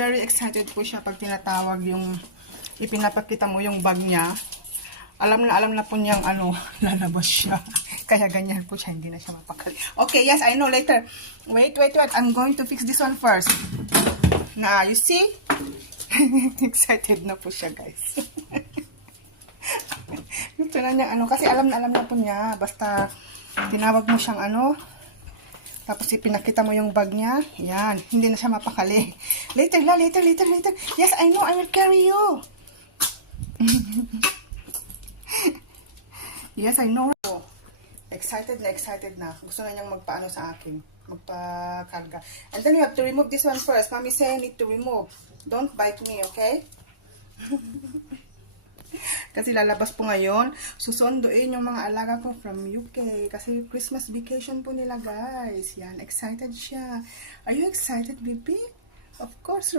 very excited po siya pag tinatawag yung, ipinapakita mo yung bag niya. Alam na po niyang ano, lalabas siya. Kaya ganyan po siya, hindi na siya mapakali. Okay, yes, I know, later. Wait. I'm going to fix this one first. Now, you see? Excited na po siya, guys. Gusto na niya, ano, kasi alam na po niya. Basta, tinawag mo siyang ano, tapos ipinakita mo yung bag niya. Yan, hindi na siya mapakali. Later. Yes, I know, I will carry you. Yes, I know. Excited na. Gusto na niyang magpaano sa akin. Magpakarga. And then you have to remove this one first. Mommy say I need to remove. Don't bite me, okay? Kasi lalabas po ngayon. Susunduin yung mga alaga ko from UK. Kasi Christmas vacation po nila, guys. Yan, excited siya. Are you excited, baby? Of course,